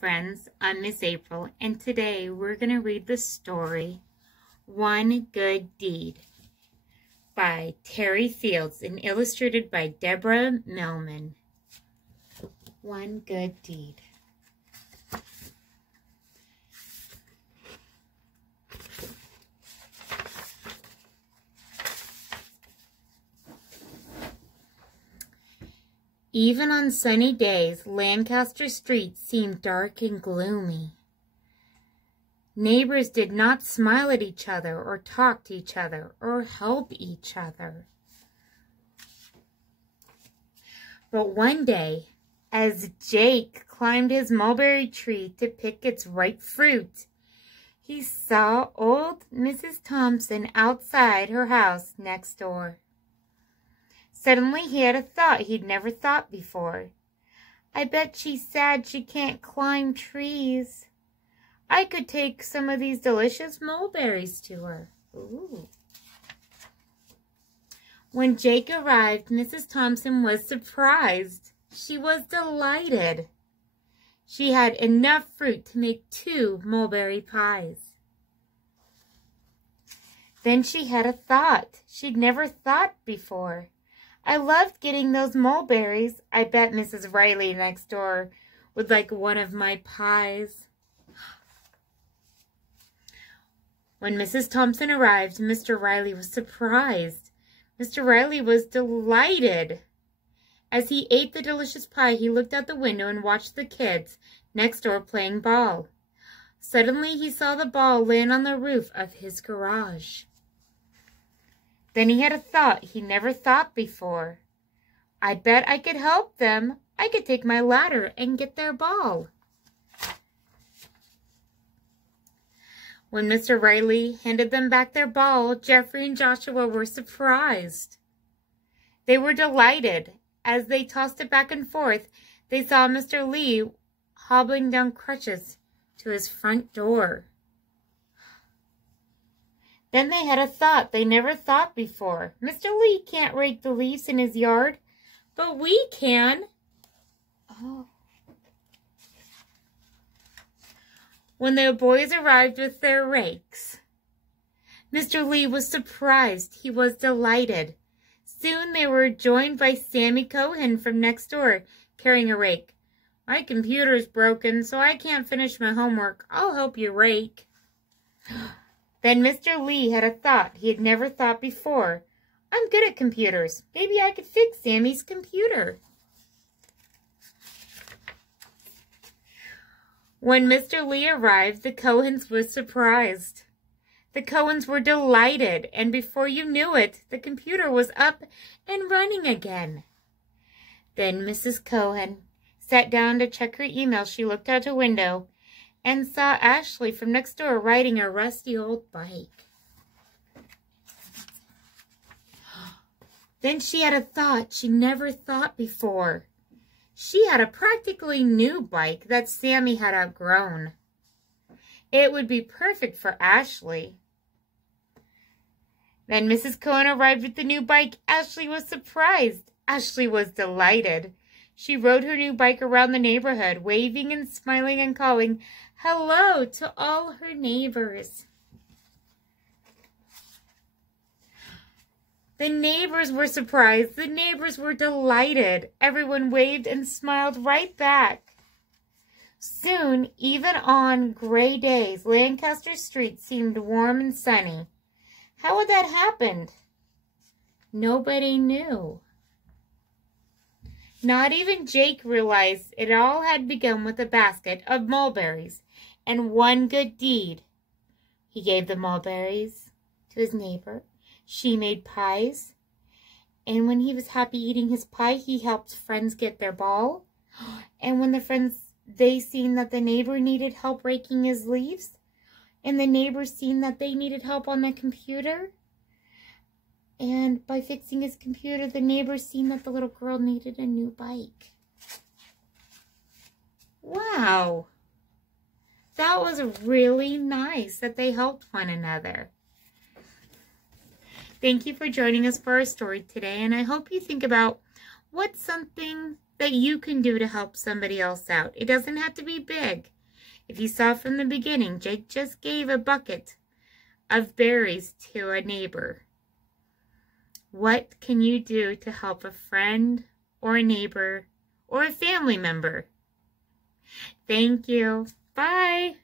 friends, I'm Miss April, and today we're going to read the story, One Good Deed, by Terry Fields and illustrated by Deborah Millman. One Good Deed. Even on sunny days, Lancaster Street seemed dark and gloomy. Neighbors did not smile at each other or talk to each other or help each other. But one day, as Jake climbed his mulberry tree to pick its ripe fruit, he saw old Mrs. Thompson outside her house next door. Suddenly he had a thought he'd never thought before. I bet she's sad she can't climb trees. I could take some of these delicious mulberries to her. Ooh. When Jake arrived, Mrs. Thompson was surprised. She was delighted. She had enough fruit to make 2 mulberry pies. Then she had a thought she'd never thought before. I loved getting those mulberries. I bet Mrs. Riley next door would like one of my pies. When Mrs. Thompson arrived, Mr. Riley was surprised. Mr. Riley was delighted. As he ate the delicious pie, he looked out the window and watched the kids next door playing ball. Suddenly, he saw the ball land on the roof of his garage. Then he had a thought he never thought before. I bet I could help them. I could take my ladder and get their ball. When Mr. Riley handed them back their ball, Jeffrey and Joshua were surprised. They were delighted. As they tossed it back and forth, they saw Mr. Lee hobbling down crutches to his front door. Then they had a thought they never thought before. Mr. Lee can't rake the leaves in his yard, but we can. Oh. When the boys arrived with their rakes, Mr. Lee was surprised. He was delighted. Soon they were joined by Sammy Cohen from next door, carrying a rake. My computer's broken, so I can't finish my homework. I'll help you rake. Then Mr. Lee had a thought he had never thought before. I'm good at computers. Maybe I could fix Sammy's computer. When Mr. Lee arrived, the Cohens were surprised. The Cohens were delighted, and before you knew it, the computer was up and running again. Then Mrs. Cohen sat down to check her email. She looked out a window and saw Ashley from next door riding a rusty old bike. Then she had a thought she never thought before. She had a practically new bike that Sammy had outgrown. It would be perfect for Ashley. Then Mrs. Cohen arrived with the new bike. Ashley was surprised. Ashley was delighted. She rode her new bike around the neighborhood, waving and smiling and calling hello to all her neighbors. The neighbors were surprised. The neighbors were delighted. Everyone waved and smiled right back. Soon, even on gray days, Lancaster Street seemed warm and sunny. How had that happened? Nobody knew. Not even Jake realized it all had begun with a basket of mulberries and one good deed. He gave the mulberries to his neighbor. She made pies. And when he was happy eating his pie, he helped friends get their ball. And when the friends, they seen that the neighbor needed help raking his leaves, and the neighbors seen that they needed help on the computer, and by fixing his computer, the neighbors seen that the little girl needed a new bike. Wow. That was really nice that they helped one another. Thank you for joining us for our story today, and I hope you think about what's something that you can do to help somebody else out? It doesn't have to be big. If you saw from the beginning, Jake just gave a bucket of berries to a neighbor. What can you do to help a friend or a neighbor or a family member? Thank you. Bye.